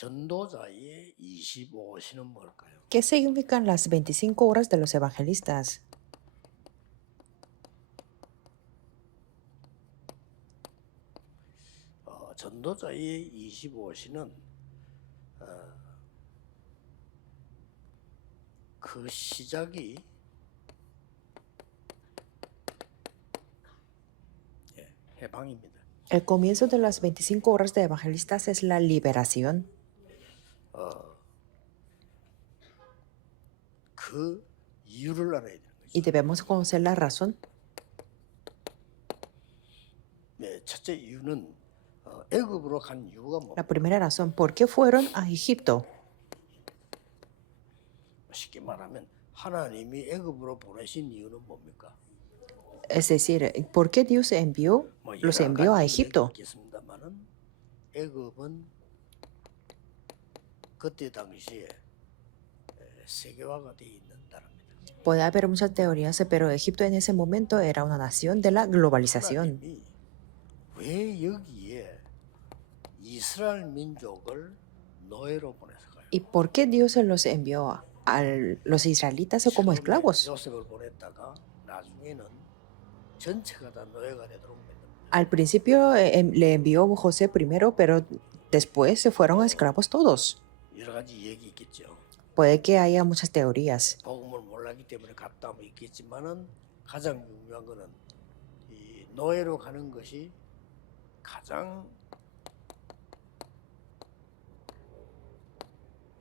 전도자의 25시는 뭘까요? ¿Qué significan las 25 horas de los evangelistas? 전도자의 25시는 그 시작이 해방입니다. El comienzo de las 25 horas de evangelistas es la liberación. 그 이유를 알아야 되는 거죠. Y debemos conocer la razón. 네, 첫째 이유는 애굽으로 간 이유가 뭡니까? La primera razón, ¿por qué fueron a Egipto? 쉽게 말하면 하나님이 애굽으로 보내신 이유는 뭡니까? Es decir, ¿por qué Dios los envió a Egipto? 있겠습니다만은 애굽은 그때 당시에 세계화가 되어 있는 나라입니다. Puede haber muchas teorías, pero Egipto en ese momento era una nación de la globalización. 하나님이 왜 여기에 이스라엘 민족을 노예로 보내서가요? ¿Y por qué Dios los envió a los israelitas como esclavos? 요셉을 보냈다가 나중에는 전체가 다 노예가 되도록 만듭니다. Al principio le envió José primero, pero después se fueron esclavos todos. 여러 가지 얘기 있겠죠. Puede que haya muchas teorías. 복음을 몰랐기 때문에 갔다 뭐 있겠지만은 가장 중요한 거는 이 노예로 가는 것이 가장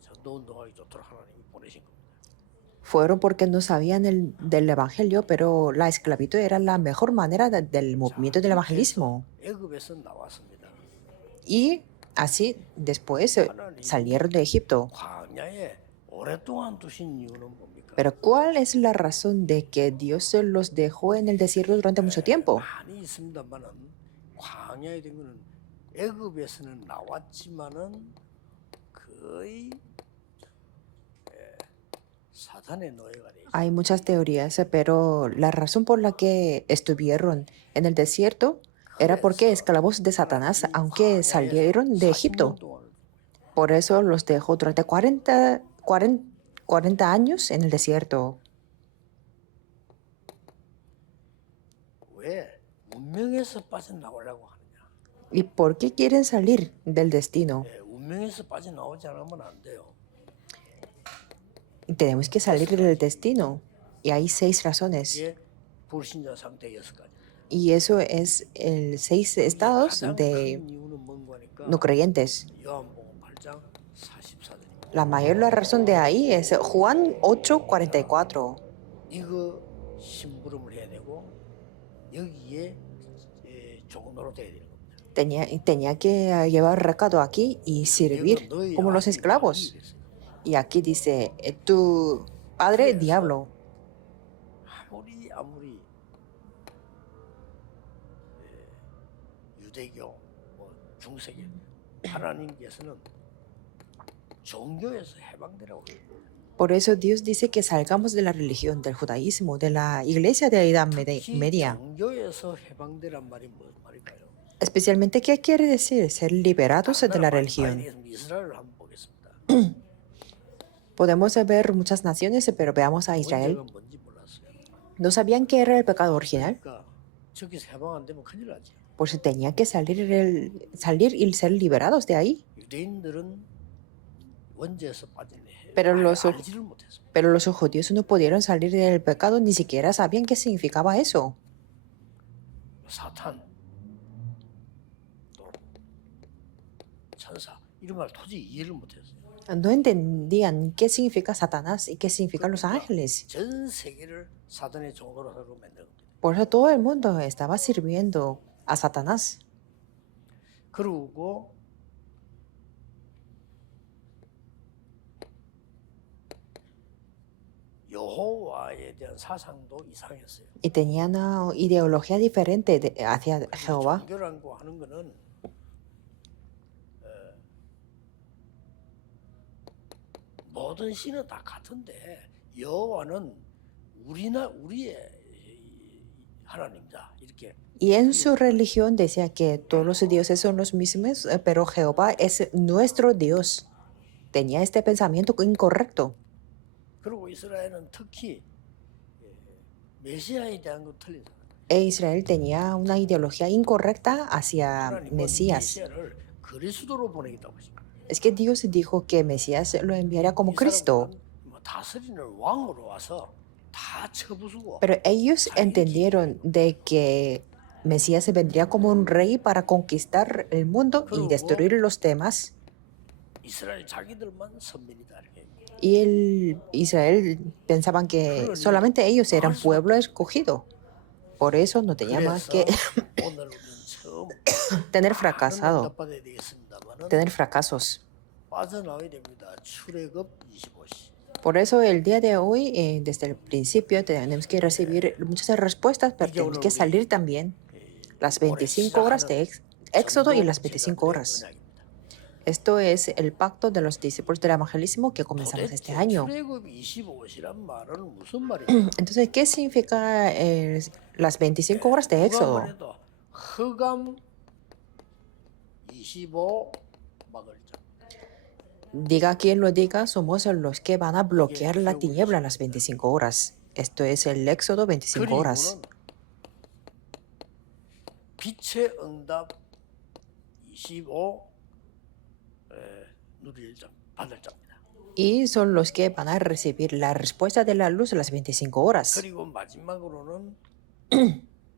전도 운동하기 좋도록 하나님이 보내신 겁니다. Fueron porque no sabían del evangelio, pero la esclavitud era la mejor manera del movimiento del evangelismo. 애굽에서 나왔습니다. Y así después salieron de Egipto. 광야에 오랫동안 두신 이유는 뭡니까? Pero ¿cuál es la razón de que Dios los dejó en el desierto durante mucho tiempo? 많이 있습니다만은 광야에 된 거는 애굽에서는 나왔지만은 거의 사탄의 노예가 돼 있어요. Hay muchas teorías, pero la razón por la que estuvieron en el desierto era porque esclavos de Satanás, aunque salieron de Egipto. Por eso los dejó durante 40 años en el desierto. 왜 운명에서 빠져나오려고 하느냐? ¿Y por qué quieren salir del destino? 운명에서 빠져나오지 않으면 안 돼요. Y tenemos que salir del destino. Y hay 6 razones. 이게 불신자 상태 6가지. Y eso es el 6 estados 가장 de 큰 이유는 뭔가 하니까 no creyentes. 요한복음 8장 44절입니다. La mayor razón de ahí es Juan 8:44. 이거 심부름을 해야 되고 여기에 종로로 돼야 되는 겁니다. Tenía que llevar recado aquí y servir como los esclavos. Y aquí dice, tu padre diablo. 아무리 유대교, 중세교 하나님께서는 종교에서 해방되라고 해요. Por eso Dios dice que salgamos de la religión, del judaísmo, de la iglesia de la Edad Media. 종교에서 해방되란 말이 무슨 말일까요? Especialmente, ¿qué quiere decir ser liberados de la religión? 이스라엘을 한번 보겠습니다. Podemos ver muchas naciones, pero veamos a Israel. 문제가 뭔지 몰랐어요. ¿No sabían qué era el pecado original? 그러니까 저기서 해방 안 되면 큰일 나지. Pues tenía que salir y ser liberados de ahí. 유대인들은 원죄에서 빠지네. Pero 알지를 못했어. pero los judíos no pudieron salir del pecado, ni siquiera sabían qué significaba eso. 사탄, 또 천사 이런 말 도저히 이해를 못했어요. No entendían qué significa Satanás y qué significan los ángeles. 전 세계를 사탄의 종으로 하고 만든 겁니다. Por eso todo el mundo estaba sirviendo a Satanás. 그리고 여호와에 대한 사상도 이상했어요. Y tenían una ideología diferente hacia Jehová. 종교라고 하는 거는 모든 신은 다 같은데 여호와는 우리의 하나님자 이렇게 Y en su religión decía que todos los dioses son los mismos, pero Jehová es nuestro Dios. Tenía este pensamiento incorrecto. 그리고 이스라엘은 특히 메시아에 대한 거 틀린 사람. E Israel tenía una ideología incorrecta hacia 하나님은 Mesías. 메시아를 그리스도로 보내겠다고 하십니다. Es que Dios dijo que Mesías lo enviaría como 이 Cristo. 사람들은 뭐 다스리는 왕으로 와서 다 쳐부수고 Pero ellos entendieron de que Mesías vendría como un rey para conquistar el mundo y destruir los demás. 이스라엘 자기들만 선민이다 이렇게. Y Israel pensaban que solamente ellos eran pueblo escogido. Por eso no tenía más 그래서 que 오늘 우리는 처음 tener 많은 fracasado, 응답받아야 되겠습니다만은 tener fracasos. 빠져나와야 됩니다. 출애굽 25시. Por eso el día de hoy, desde el principio, tenemos que recibir muchas respuestas, pero tenemos que salir también las 25 horas de Éxodo y las 25 horas. Esto es el pacto de los discípulos del evangelismo que comenzamos este año. 출애굽 25시란 말은 무슨 말이에요? Entonces, ¿qué significa las 25 horas de Éxodo? 해도 흑암 25 막을 자. Diga quien lo diga, somos los que van a bloquear la tiniebla las 25 horas. Esto es el Éxodo 25 horas. 그리고는 빛의 응답 25 누릴 자 받을 자입니다. Y son los que van a recibir la respuesta de la luz las 25 horas. 그리고 마지막으로는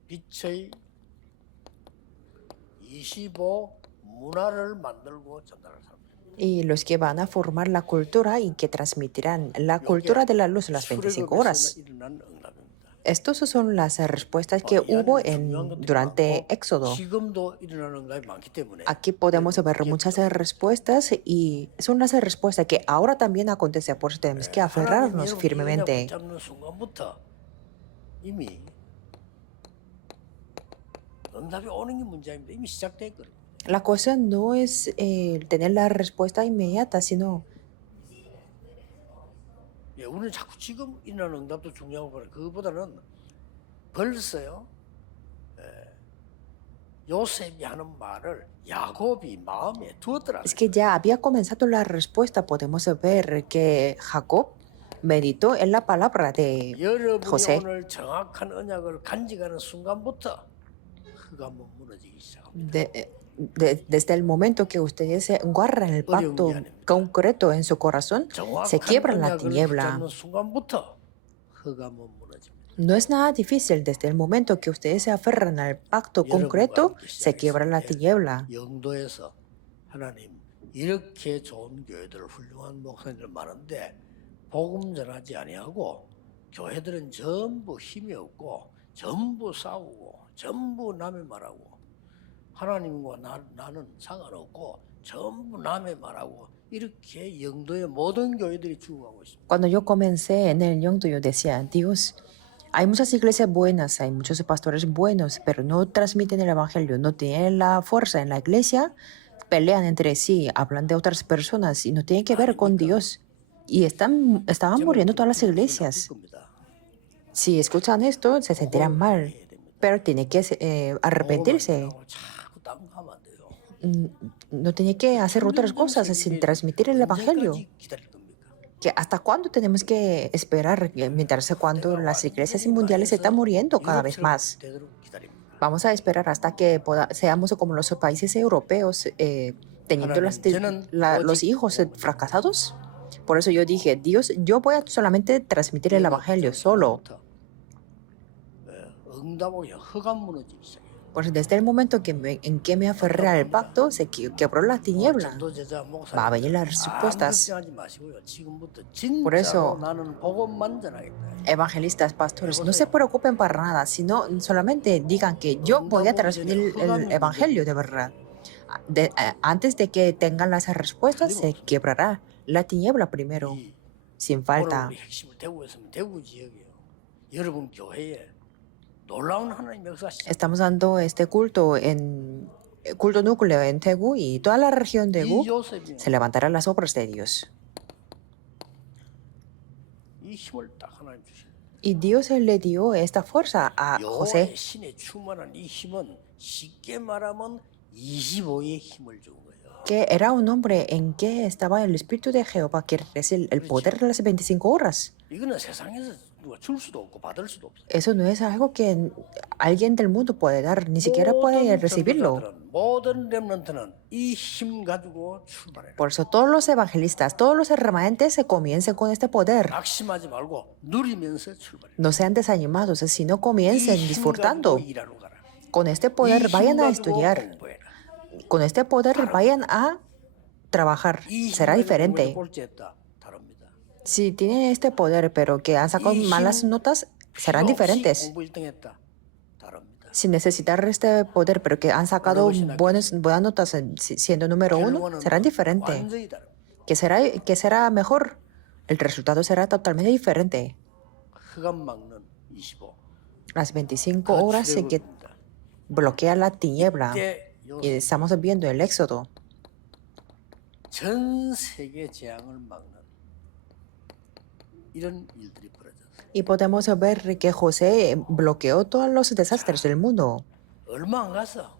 빛의 25 문화를 만들고 전달할 사람. Y los que van a formar la cultura y que transmitirán la cultura de la luz las 25 horas. 일어난 응답입니다. Estas son las respuestas que hubo durante Éxodo. 지금도 일어나는 응답이 많기 때문에 Aquí podemos ver muchas respuestas y son las respuestas que ahora también acontecen, por eso tenemos que aferrarnos firmemente. 붙잡는 순간부터 이미 응답이 오는 게 문제입니다. 이미 시작됐거든요. La cosa no es tener la respuesta inmediata, sino 예, 우리는 자꾸 지금 일어나는 응답도 중요하고 그래. 그거보다는 벌써요. 요셉이 하는 말을 야곱이 마음에 두었더라. es que ya había comenzado la respuesta. Podemos ver que Jacob meditó en la palabra de 여러분이 José. 오늘 정확한 언약을 간직하는 순간부터 흑암은 무너지기 시작합니다. Desde el momento que ustedes guardan el pacto concreto en su corazón, se quiebra la tiniebla. 붙잡는 순간부터 흑암은 무너집니다. No es nada difícil. Desde el momento que ustedes se aferran al pacto concreto, se quiebra la tiniebla. 영도에서 하나님 이렇게 좋은 교회들 훌륭한 목사님들 많은데 복음 전하지 아니하고 교회들은 전부 힘이 없고 전부 싸우고 전부 남의 말하고 하나님과 나는 상관없고 전부 남의 말하고 이렇게 영도의 모든 교회들이 죽어가고 있습니다. Cuando yo comencé en el Yongdo, yo decía, Dios, hay muchas iglesias buenas, hay muchos pastores buenos, pero no transmiten el evangelio, no tienen la fuerza en la iglesia, pelean entre sí, hablan de otras personas y no tienen que ver con Dios. Y estaban muriendo todas las iglesias. Si escuchan esto, se sentirán mal, pero tiene que arrepentirse. No tiene que hacer otras cosas sin transmitir el evangelio. ¿Que ¿Hasta cuándo tenemos que esperar mientras cuando las iglesias mundiales están muriendo cada vez más? Vamos a esperar hasta que seamos como los países europeos teniendo los hijos fracasados. Por eso yo dije, Dios, yo voy a solamente transmitir el evangelio solo. Pues desde el momento en que me aferré al pacto, se quebró la tiniebla. Va a venir las respuestas. Por eso, evangelistas, pastores, no se preocupen para nada, sino solamente digan que yo voy a transmitir el evangelio de verdad. Antes de que tengan las respuestas, se quebrará la tiniebla primero, sin falta. Estamos dando este culto en culto núcleo en Daegu y toda la región de Daegu se levantarán las obras de Dios. Y Dios le dio esta fuerza a 여호와의 José, 신에 충만한 이 힘은 쉽게 말하면 25의 힘을 준 거예요. que era un hombre en que estaba el Espíritu de Jehová, que es el poder de las 25 horas. 이거는 세상에서 누가 줄 수도 없고 받을 수도 없어요. Eso no es algo que alguien del mundo puede dar, ni siquiera puede recibirlo. 전도자들은, 모든 렘넌트는 이 힘 가지고 출발해요. Por eso todos los evangelistas, todos los remanentes se comiencen con este poder. 낙심하지 말고 누리면서 출발해요. No sean desanimados, sino comiencen 이 힘 disfrutando. 가지고 일하러 가라. Con este 이 poder 힘 vayan a 가지고 estudiar. 공부해라. Con este poder vayan a trabajar. 이 힘 Será 가지고 diferente. 꼴찌했다. 다릅니다. Si tienen este poder, pero que han sacado 이 malas 힘 notas, serán 필요 없이 diferentes. 공부 1등했다. 다릅니다. Sin necesitar este poder, pero que han sacado buenas notas siendo número uno, 결과는 serán diferentes. 완전히 다릅니다. Que será mejor. El resultado será totalmente diferente. 흑암 막는 25. Las 25 horas que bloquea la tiniebla. 이때 Y estamos viendo el Éxodo. 전 세계 재앙을 막는 이런 일들이 벌어졌어요. Y podemos ver que José bloqueó todos los desastres del mundo. 얼마 안 갔어.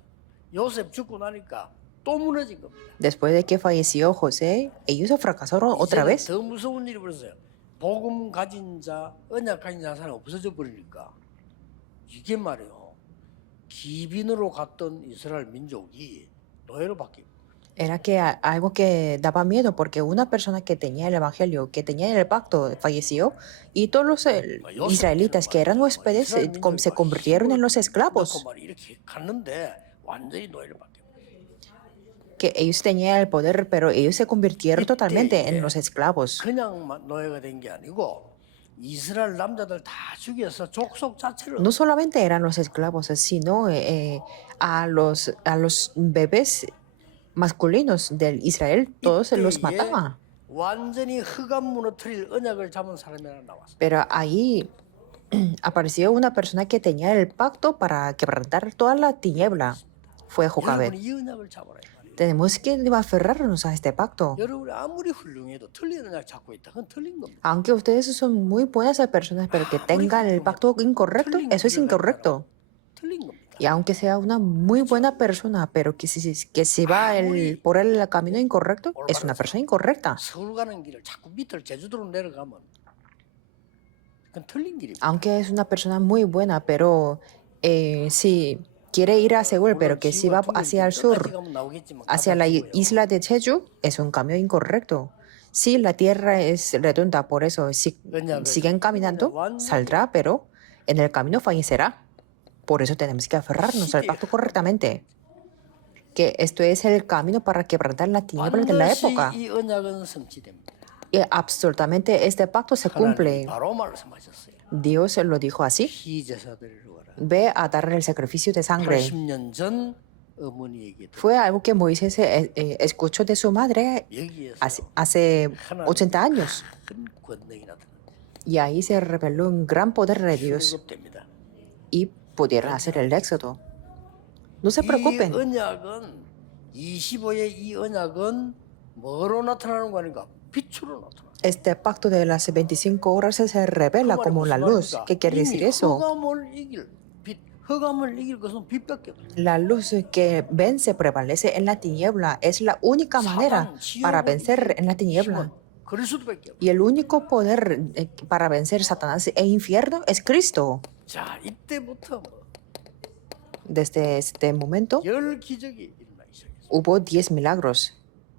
요셉 죽고 나니까 또 무너진 겁니다. Después de que falleció José, ellos fracasaron otra 이제는 vez. 더 무서운 일이 벌어졌어요. 복음 가진 자, 언약 가진 자 사람이 없어져 버리니까 이게 말이에요. 기빈으로 갔던 이스라엘 민족이 노예로 바뀌고 Era que algo que daba miedo porque una persona que tenía el evangelio, que tenía el pacto, falleció y todos los israelitas que eran huéspedes se convirtieron en los esclavos. 이렇게 갔는데 완전히 노예를 바뀌고 Que ellos tenían el poder, pero ellos se convirtieron totalmente en los esclavos. 그냥 노예가 된 게 아니고 이스라엘 남자들 다 죽여서 족속 자체를 No solamente eran los esclavos, sino a los bebés masculinos del Israel, todos se los 이때에 mataban. 완전히 흑암 무너뜨릴 언약을 잡은 사람이 하나 나왔어. Pero ahí apareció una persona que tenía el pacto para quebrantar toda la tiniebla. Fue Jocabed. 여러분 이 언약을 잡아라 이 말이에요. Tenemos que aferrarnos a este pacto. 여러분이 아무리 훌륭해도 틀린 언약 잡고 있다. 그건 틀린 겁니다. Aunque ustedes son muy buenas personas, pero que tengan el pacto incorrecto, eso es incorrecto. 틀린 겁니다. Y aunque sea una muy buena persona, pero que si va por el camino incorrecto, es una persona incorrecta. 서울 가는 길을 자꾸 밑을 제주도로 내려가면 그건 틀린 길입니다. Aunque es una persona muy buena, pero si quiere ir a Seúl, pero que si va hacia el sur, hacia la isla de Jeju, es un camino incorrecto. Si la tierra es redonda, por eso si siguen caminando, saldrá, pero en el camino fallecerá. Por eso tenemos que aferrarnos al pacto correctamente. Que esto es el camino para quebrantar la tiniebla de la época. 이 언약은 성취됩니다. Y absolutamente este pacto se cumple. 하나님이 바로 말씀하셨어요. Dios lo dijo así. 피제사들을 구하라. Ve a dar el sacrificio de sangre. 80년 전 어머니에게 Fue algo que Moisés escuchó de su madre 여기에서 hace 80 años. 큰 권능이 나타납니다. Y ahí se reveló un gran poder de Dios 출애굽됩니다. y pudieron hacer el éxodo. No se 이 preocupen. 언약은 25의 이 언약은 뭐로 나타나는 거 아닌가? 빛으로 나타나. Este pacto de las 25 horas se revela como la luz. ¿Qué quiere decir eso? 흑암을 이길 빛, 흑암을 이길 것은 빛밖에 없어요. La luz que vence prevalece en la tiniebla. Es la única manera para vencer en la tiniebla. 그리스도밖에 없어요. Y el único poder para vencer Satanás e infierno es Cristo. 자, 이때부터 뭐 Desde este momento 10기적이 일어나기 시작했어요. hubo 10 milagros.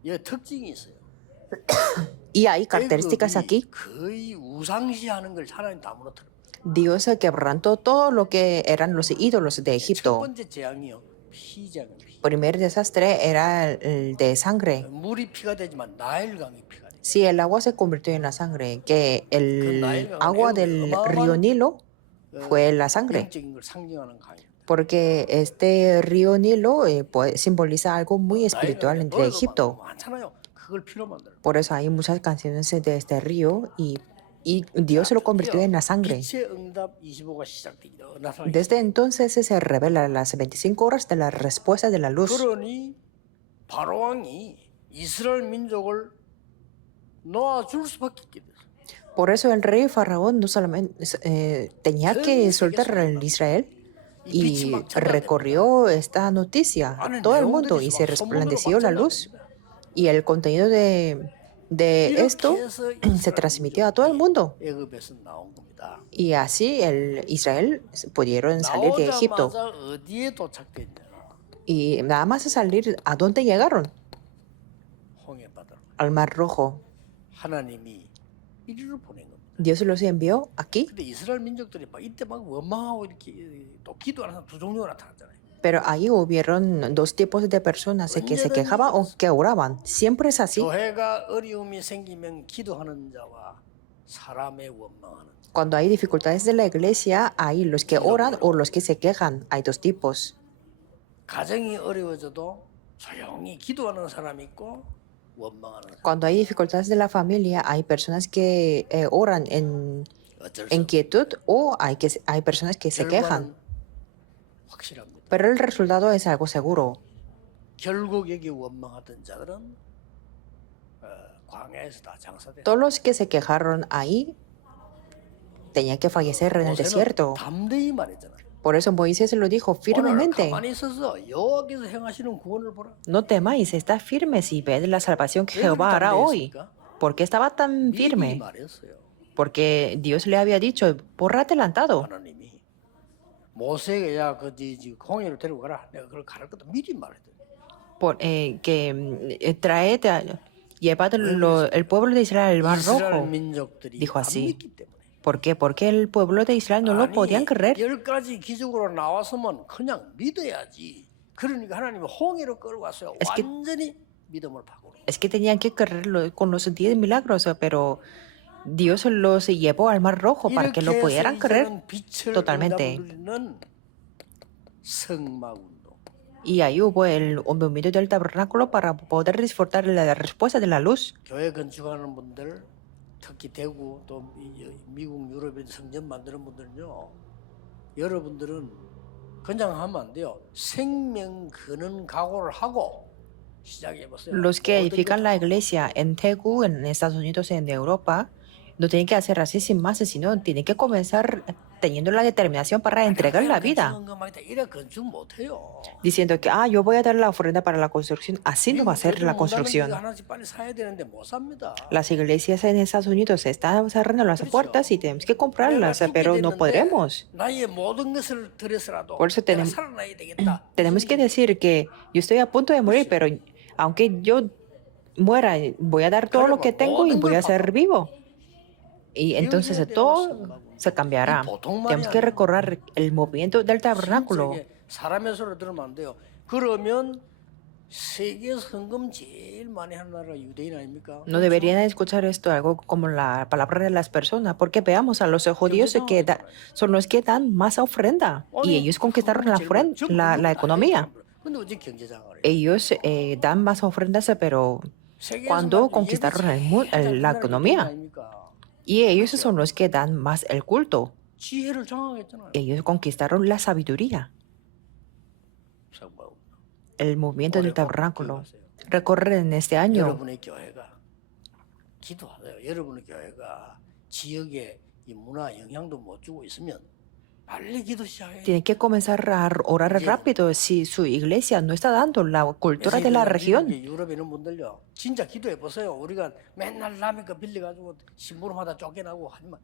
이 특징이 있어요. Y hay características aquí. 거의 우상시하는 걸 하나님 다 무너뜨려. Dios quebrantó todo lo que eran los ídolos de 첫 Egipto. 번째 재앙이요. 피장은 피. Primer desastre era el de sangre. 물이 피가 되지만 나일강이 피가 돼. Si el agua se convirtió en la sangre, que el agua del río Nilo fue la sangre. 영적인 걸 상징하는 강이에요. Porque este río Nilo simboliza algo muy espiritual entre Egipto. 많잖아요. 그걸 피로 만들어. Por eso hay muchas canciones de este río y Dios lo convirtió en la sangre. 빛의 응답 25가 시작되기 나타나기. Desde entonces se revela las 25 horas de la respuesta de la luz. 그러니 바로 왕이 이스라엘 민족을 놓아줄 수밖에 없게 됐어요. Por eso el rey Faraón no solamente tenía que soltar al Israel 이 빛이 y 막 찾아냅니다. recorrió esta noticia a 안에 todo el 내용들이 mundo y se 막 소문으로 resplandeció la luz. 확장됩니다. Y el contenido de 이렇게 esto 해서 se 이스라엘 transmitió a todo el mundo. 애굽에서 나온 겁니다. Y así el Israel pudieron salir de Egipto. 나오자마자 어디에 도착됐냐? Y nada más salir, ¿a dónde llegaron? 홍해 바다로. Al Mar Rojo. 하나님이 이리로 보낸 겁니다. Dios los envió aquí. 근데 이스라엘 민족들이 막 이때 막 원망하고 이렇게 또 기도하는 사람 두 종류가 나타났잖아요. Pero ahí hubieron dos tipos de personas que se quejaban o que oraban. Siempre es así. 교회가 어려움이 생기면 기도하는 자와 사람의 원망하는 자. Cuando hay dificultades de la iglesia, hay los que oran o los que se quejan. Hay dos tipos. 가정이 어려워져도 조용히 기도하는 사람이 있고 원망하는 사람. Cuando hay dificultades de la familia, hay personas que oran en 어쩔 수 없어요. inquietud o hay personas que se quejan. 결과는 확실합니다. Pero el resultado es algo seguro. 결국 여기 원망하던 자들은 광야에서 다 장사돼. Todos los que se quejaron ahí tenían que fallecer en el desierto. 담대히 말했잖아요. Por eso Moisés lo dijo 오늘 firmemente. 가만히 있어서 여호와께서 행하시는 구원을 보라. No temáis, está firmes y ved la salvación que Jehová hará hoy. ¿Por qué estaba tan 미리 firme? 말했어요. Porque Dios le había dicho, por adelantado. 하나님이 모세에게 야그 홍해로 데리고 가라. 내가 그걸 가를 것도 미리 말했더니 Traed, llevad el pueblo de Israel al Mar 이스라엘 Rojo. 민족들이 Dijo 안 así. 믿기 때문에. ¿Por qué? Porque el pueblo de Israel no lo podían creer. 10가지 기적으로 나왔으면 그냥 믿어야지. 그러니까 하나님이 홍해로 끌고 왔어요. Es que- 완전히 믿음을 바꾸고. Es que tenían que creerlo con los 10 milagros, pero Dios los llevó al Mar Rojo para que lo pudieran creer. totalmente. 성막운동. Y ahí hubo un movimiento del tabernáculo para poder disfrutar la respuesta de la luz. 교회 건축하는 분들, 특히 대구 또 미국 유럽에 성전 만드는 분들은요. 여러분들은 그냥 하면 안 돼요. 생명 거는 각오를 하고 시작해 보세요. Los que edifican la iglesia en Tegu, en Estados Unidos, en Europa, no tienen que hacer así sin más, sino tienen que comenzar teniendo la determinación para entregar la vida, 이래 건축 못 해요. diciendo que yo voy a dar la ofrenda para la construcción. Así no va a ser la construcción. 하나씩 빨리 사야 되는데 못 삽니다. Las iglesias en Estados Unidos están cerrando las puertas y tenemos que comprarlas, pero no podremos. 나의 모든 것을 들여서라도 Por eso 내가 살아나야 되겠다. Tenemos que decir que yo estoy a punto de morir, pero aunque yo muera, voy a dar todo lo que tengo y voy a ser vivo. Y entonces todo se cambiará. Tenemos que recorrer el movimiento del tabernáculo. 진짜게 사람의 소리를 들으면 안 돼요. 그러면 세계에서 헌금 제일 많이 하는 나라가 유대인 아닙니까? No deberían escuchar esto algo como la palabra de las personas, porque veamos a los judíos que son los que dan más ofrenda y ellos conquistaron la economía. 근데 어제 경제장을 Ellos dan más ofrendas, pero cuando conquistaron la economía, y ellos son los que dan más el culto. 지혜를 장악했잖아요. Ellos conquistaron la sabiduría, 성막. el movimiento del 올해 꼭 tabernáculo. 기도하세요. Recorrer en este año. 여러분의 교회가 기도하세요. 여러분의 교회가 지역에 이 문화 영향도 못 주고 있으면 빨리 기도 시작해요. Tiene que comenzar a orar rápido si su iglesia no está dando la cultura de la región. 유럽에 있는 분들요. 진짜 기도해 보세요. 우리가 맨날 남의 거 빌려가지고 심부름하다 쫓겨나고 하지만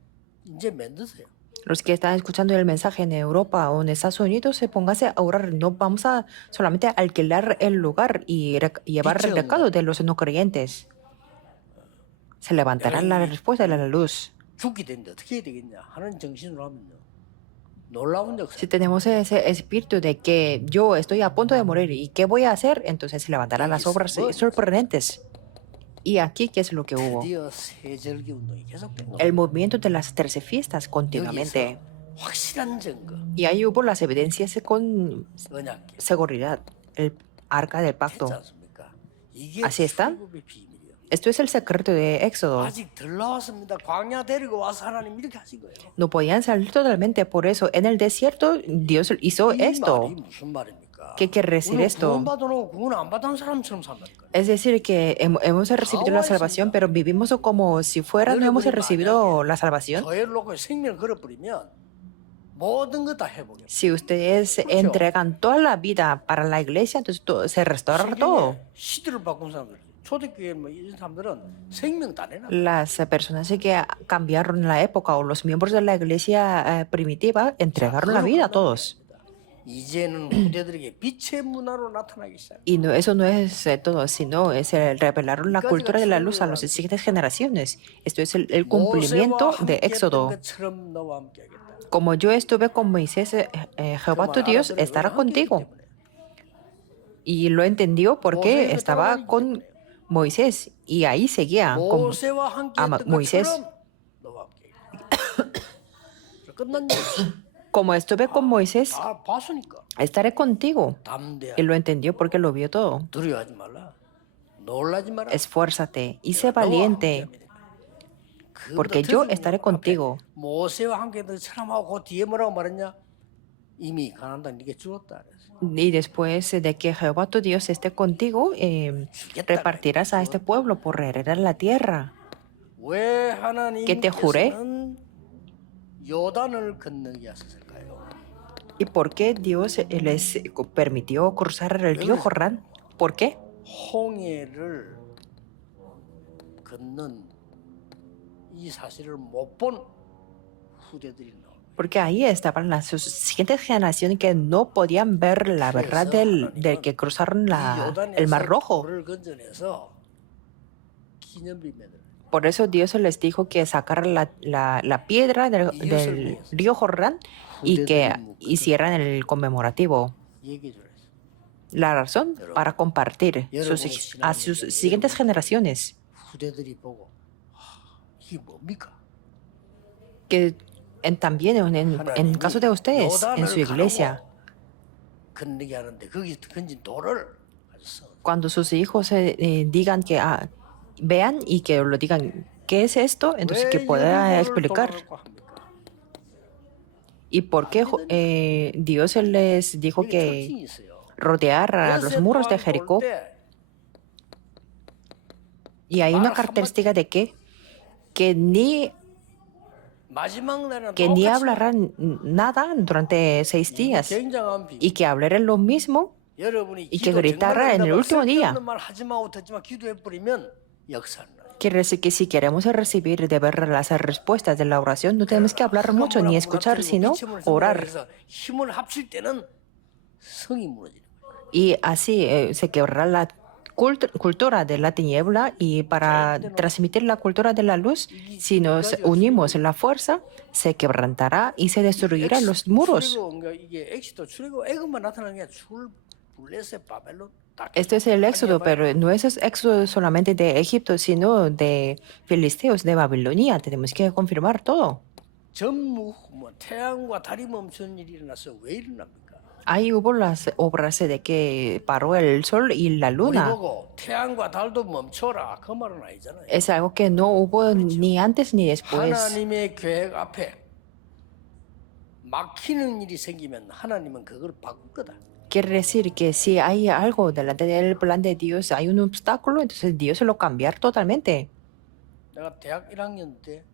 이제 만드세요. Los que están escuchando el mensaje en Europa o en Estados Unidos, pónganse a orar. No vamos a solamente alquilar el lugar y llevar el recado de los no creyentes. Se levantará la respuesta de la luz. 죽게 되는데 어떻게 해야 되겠냐 하는 정신으로 하면요. 놀라운 역사. Si tenemos ese espíritu de que yo estoy a punto de morir y qué voy a hacer, entonces se levantarán las obras sorprendentes. Y aquí, ¿qué es lo que hubo? 드디어 세절기 운동이 계속된 El 겁니다. movimiento de las 13 fiestas continuamente. 여기서 확실한 증거, Y ahí hubo las evidencias con 언약계. seguridad. El arca del 됐지 pacto. 않습니까? 이게 Así está. 출애굽의 비밀이에요. Esto es el secreto de Éxodo. 아직 덜 나왔습니다. 광야 데리고 와서 하나님 이렇게 하신 거예요. No podían salir totalmente. Por eso, en el desierto, Dios hizo 이 esto. 말이 무슨 말입니까? ¿Qué quiere decir 우리는 esto? 구원받아놓고 구원 안 받은 사람처럼 산다니까. Es decir, que hemos recibido la salvación, pero vivimos como si fuera no hemos recibido la salvación. 교회를 놓고 생명을 걸어버리면 모든 거 다 회복해. Si ustedes entregan toda la vida para la iglesia, entonces se restaura todo. 시대를 바꾼 사람들, 초대교회 뭐 이런 사람들은 생명 다 내놔. Las personas que cambiaron la época o los miembros de la iglesia primitiva entregaron la vida a todos. 이제는 후대들에게 빛의 문화로 나타나기 시작. Y no, eso no es todo, sino es revelaron la cultura de la luz a las siguientes generaciones. Esto es el cumplimiento de Éxodo. 것처럼 너와 함께 하겠다. Como yo estuve con Moisés, Jehová tu Dios estará contigo. Y lo entendió porque estaba con Moisés y ahí seguía con 모세와 함께 a 했던 Moisés. 것처럼 너와 함께 하겠다. 끝난 얘기. Como estuve con Moisés, 다 봤으니까 estaré contigo. 담대야. Y lo entendió porque lo vio todo. 두려워하지 말라. 놀라지 마라. Esfuérzate y sé 너와 함께 valiente, 하면 되니까. porque yo estaré contigo. 모세와 함께 했던 것처럼 하고 그 뒤에 뭐라고 말했냐? 이미 가나안 땅 네게 주었다. 그랬어. Y después de que Jehová tu Dios esté contigo, repartirás a este pueblo por heredar la tierra. 왜 ¿Qué te juré? 하나님께서는 요단을 건너게 하셨을까요? ¿Y por qué Dios les permitió cruzar el río Jordán? ¿Por qué? 홍해를 건넌 이 사실을 못 본 후대들이 나옵니다. Porque ahí estaban las sus siguientes generaciones que no podían ver la verdad del que cruzaron el Mar Rojo. 돌을 건져내서 기념비 매들. Por eso Dios les dijo que sacaran la piedra del río Jordán y que hicieran el conmemorativo. 얘기해 주라 했어. La razón para compartir a sus siguientes generaciones. 후대들이 보고 이게 뭡니까? Que también en caso de ustedes, en su iglesia, 건너게 하는데 거기서 건진 돌을 가서 cuando sus hijos digan que vean y que lo digan, ¿qué es esto? Entonces que pueda explicar. ¿Y por qué Dios les dijo que rodear a los muros de Jericó? Y hay una característica de que ni hablarán nada durante 6 días y que hablarán lo mismo y que gritará en el último día. Quiere decir que si queremos recibir de ver las respuestas de la oración, no tenemos que hablar mucho ni escuchar, sino orar. Y así se quebrará la cultura de la tiniebla, y para transmitir la cultura de la luz, si nos unimos en la fuerza, se quebrantará y se destruirán los muros. Esto es el éxodo, pero no es el éxodo solamente de Egipto, sino de Filisteos, de Babilonia. Tenemos que confirmar todo. Ahí hubo las obras de que paró el sol y la luna. Es algo que no hubo ni antes ni después. 하나님의 계획 앞에 막히는 일이 생기면 하나님은 그걸 바꿀 거다. Quiere decir que si hay algo delante del plan de Dios, hay un obstáculo, entonces Dios lo cambiar totalmente. 내가 대학 1학년 때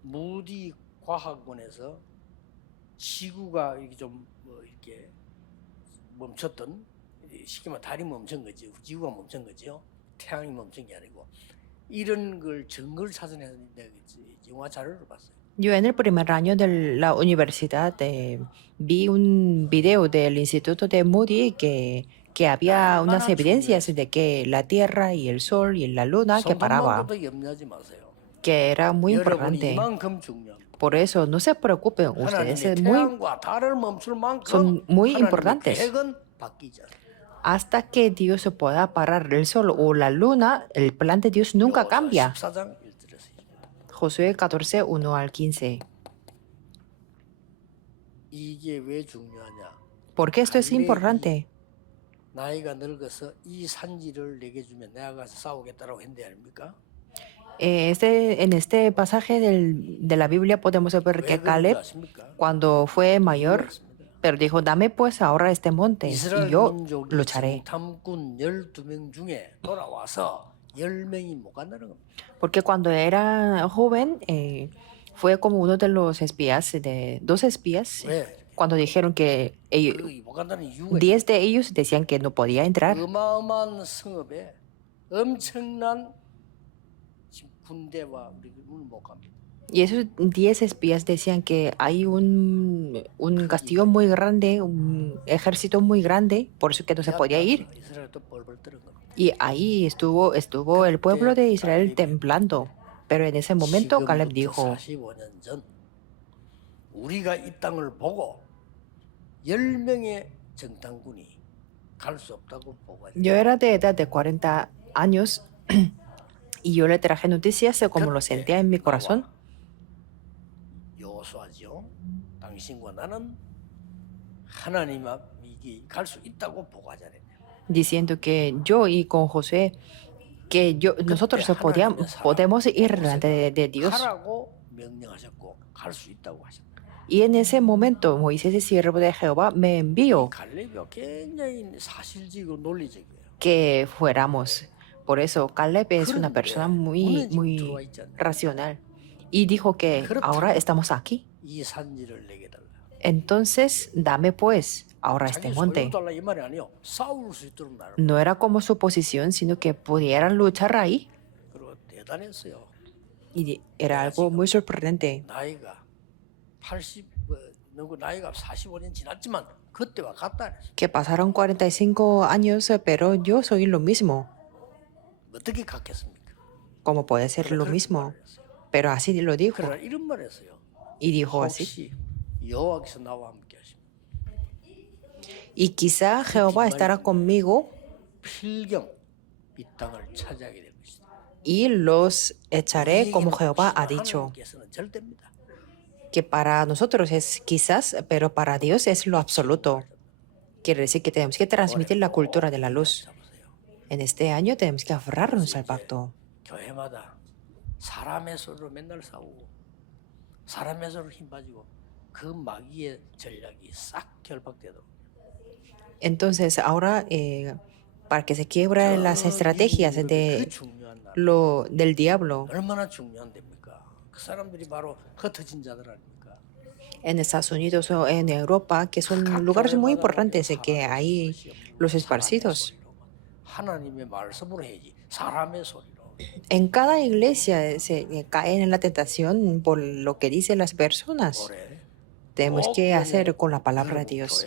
무디 과학원에서 지구가 이렇게 좀 이렇게 멈췄던, 쉽게 말하면 달이 멈춘 거지, 지구가 멈춘 거죠. 태양이 멈춘 게 아니고, 이런 걸 증거를 찾아내서 내가 영화 자료를 봤어요. Yo en el primer año de la universidad vi un video del Instituto de Moody que había unas evidencias de que la Tierra y el Sol y la Luna que paraba, 성공만큼도 염려하지 마세요. que era muy 여러분이 importante. 이만큼 중요합니다. Por eso, no se preocupen, ustedes 하나님의 태양과 달을 멈출 만큼 son muy 하나님의 importantes. 계획은 바뀌지 않습니다. Hasta que Dios pueda parar el Sol o la Luna, el plan de Dios nunca cambia. 14장 1절에서 2절. Josué 14, 1 al 15. 이게 왜 중요하냐? ¿Por qué esto es importante? 나이가 늙어서 이 산지를 내게 주면 내가 가서 싸우겠다라고 했는데 아닙니까? En este pasaje de la Biblia podemos ver 왜 que 그런지 Caleb, 아십니까? cuando fue mayor, Pero dijo, dame pues ahora este monte y 이스라엘 yo 민족이 lucharé. 정탐꾼 12명 중에 돌아와서 10명이 못 간다는 겁니다. Porque cuando era joven, fue como uno de los espías, de dos espías, 왜? cuando dijeron que 못 간다는 이유가 10 de ellos decían que no podía entrar. 어마어마한 성읍에 엄청난 지금 군대와 우리는 못 갑니다. Y esos 10 espías decían que hay un castillo muy grande, un ejército muy grande, por eso que no se podía ir. 이스라엘도 뻘뻘 떨은 겁니다. Y ahí estuvo el pueblo de Israel temblando. Pero en ese momento Caleb dijo, 45년 전 우리가 이 땅을 보고 10명의 정탐군이 갈 수 없다고 보고했어요. yo era de edad de 40 años y yo le traje noticias de cómo lo sentía en mi corazón, 여호수아죠. 당신과 나는 하나님 앞이 갈 수 있다고 보고하잖아요. diciendo que yo y con José, que nosotros podemos ir delante de Dios. 가라고 명령하셨고 갈 수 있다고 하셨다. Y en ese momento Moisés, el siervo de Jehová, me envió 갈렙이 굉장히 사실적이고 논리적이에요. que fuéramos. Por eso Caleb es una persona muy, 그런데 muy 들어와 있잖아요. racional. Y dijo que ahora estamos aquí. 이 산지를 내게 달라. Entonces, dame pues ahora este 자기 monte. 소유 달라 이 말이 아니요. 싸울 수 있도록 나를. No era como su posición, sino que pudieran luchar ahí. 그리고 대단했어요. Y era algo muy sorprendente. 나이가 80 넘고 나이가 45년 지났지만 그때와 같다 그랬어요. Que pasaron 45 años, pero yo soy lo mismo. 어떻게 같겠습니까? ¿Cómo puede ser lo mismo? Pero así lo dijo. 그러나 이런 말 했어요. Y dijo así. 혹시 여호와께서 나와 함께 하시면 Y quizá Jehová estará conmigo 필경 이 땅을 차지하게 될 것이다. y los echaré como Jehová ha dicho. 하나님께서는 절대입니다. Que para nosotros es quizás, pero para Dios es lo absoluto. Quiere decir que tenemos que transmitir la cultura de la luz. 잡으세요. En este año tenemos que aferrarnos al pacto. 교회마다 사람의 소리로 맨날 싸우고 사람의 소리로 힘 빠지고 그 마귀의 전략이 싹 결박되도록 Entonces, ahora, para que se quiebren las estrategias 그 de 중요한 날 del diablo 얼마나 중요한데입니까? 그 사람들이 바로 흩어진 자들 아닙니까? en Estados Unidos o en Europa, que son lugares muy importantes de que hay los esparcidos. 하나님의 말씀으로 해야지 사람의 소리로. En cada iglesia se caen en la tentación por lo que dicen las personas. 올해 Tenemos que hacer con la palabra de Dios.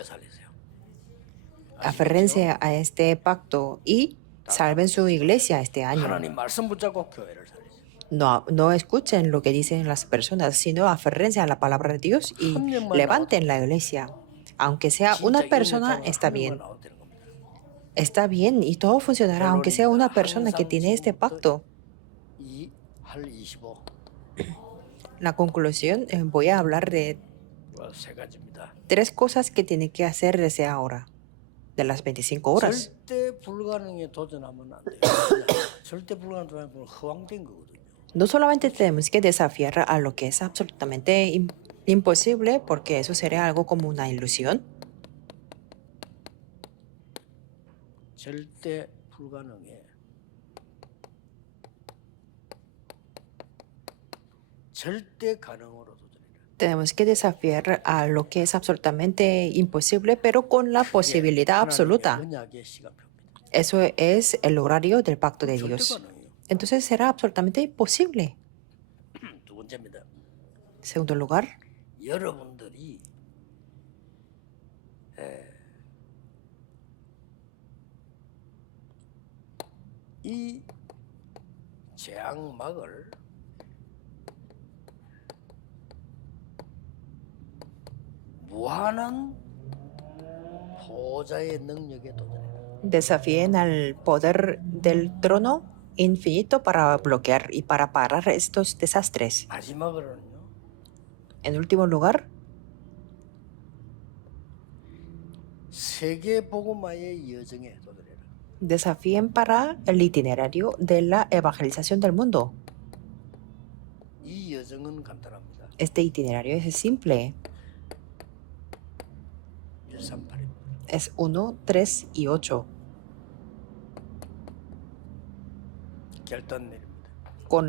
Aférrense a este pacto y salven su iglesia este año. 하나님 말씀 붙잡고 교회를 살리세요. No escuchen lo que dicen las personas, sino aférrense a la palabra de Dios y levanten la iglesia. Aunque sea una persona, está bien. Está bien y todo funcionará, aunque sea una persona que tiene este pacto. La conclusión, voy a hablar de 세 가지입니다. 3 cosas que tiene que hacer desde ahora, de las 25 horas. 절대 불가능에 도전하면 안 돼요. 절대 불가능 도전하면 허황된 거거든요. No solamente tenemos que desafiar a lo que es absolutamente imposible, porque eso sería algo como una ilusión. 절대 불가능에 절대 가능으로 도전해라. Tenemos que desafiar a lo que es absolutamente imposible, pero con la posibilidad absoluta. 언약의 시간표입니다. Eso es el horario del pacto de 절대 Dios. 가능해요. Entonces será absolutamente imposible. 두 번째입니다. Segundo lugar, 여러분들이 이 재앙막을 무한한 보좌의 능력에 도전해라. desafíen al poder del trono infinito para bloquear y para parar estos desastres. 마지막으로는요. En último lugar, 세계 복음화의 여정에 도전해라. desafíen para el itinerario de la evangelización del mundo. 이 여정은 간단합니다. Este itinerario es simple. 13, 8입니다. Es 1, 3 y 8. 결단 내립니다. Con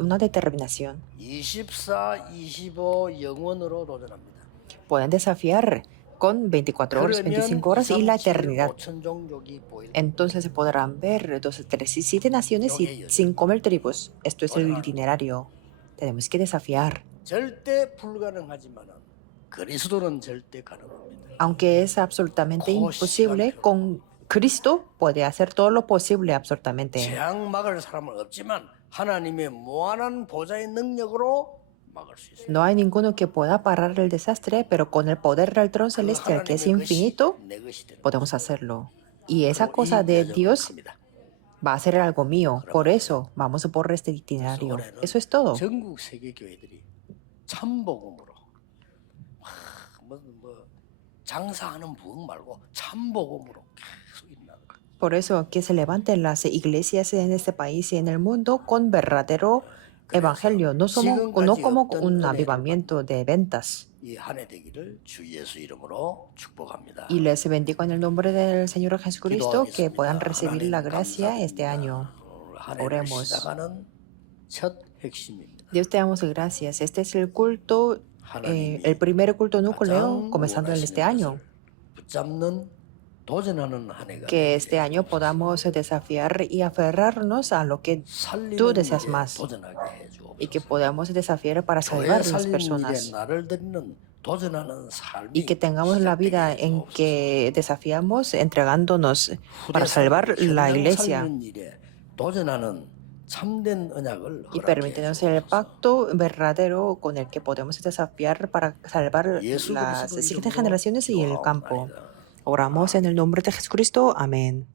una determinación. 24, 25 영원으로 도전합니다. Pueden desafiar con 24 horas, 25 horas y la eternidad. 5천 종족이 보일 Entonces se podrán ver 12, 3 y 7 naciones y 5,000 tribus. Esto es el itinerario. Tenemos que desafiar. 절대 불가능하지만은 그리스도는 절대 가능합니다. Aunque es absolutamente imposible, con Cristo puede hacer todo lo posible absolutamente. 재앙 막을 사람은 없지만 하나님의 무한한 보좌의 능력으로 막을 수 있어요. No hay ninguno que pueda parar el desastre, pero con el poder del trono celestial, que es infinito, 내 것이 되는 podemos hacerlo. Y esa 거예요. cosa 이 de 여정은 Dios 큽니다. va a ser algo mío. Por eso vamos por este itinerario. Eso es todo. 전국 세계 교회들이 참복음으로 뭐 장사하는 부흥 말고 참복음으로 계속 일어나는 거예요. Por eso que se levanten las iglesias en este país y en el mundo con verdadero evangelio, no como un avivamiento de ventas. 이 한 해 되기를 주 예수 이름으로 축복합니다. Y les bendigo en el nombre del Señor Jesucristo que puedan recibir la gracia este año. 한 해를 Oremos. 시작하는 첫 핵심입니다. Dios te damos gracias. Este es el culto, el primer culto núcleo comenzando en este año. 붙잡는 도전하는 한 해가 Que este año podamos desafiar y aferrarnos a lo que 살리는 tú deseas 일에 más. 도전하게 해주옵소서. Y que podamos desafiar para 교회 salvar las 살리는 일에 personas. 나를 드리는 도전하는 삶이 Y que tengamos la vida 시작되게 en 해주옵소서. que desafiamos entregándonos para salvar la iglesia. 살리는 일에 도전하는 참된 언약을 Y 허락해 permítenos el 주옵소서. pacto verdadero con el que podemos desafiar para salvar 예수 las 그리스도 siguientes 이름으로 generaciones y el campo. 기도하옵나이다. Oramos en el nombre de Jesucristo. Amén.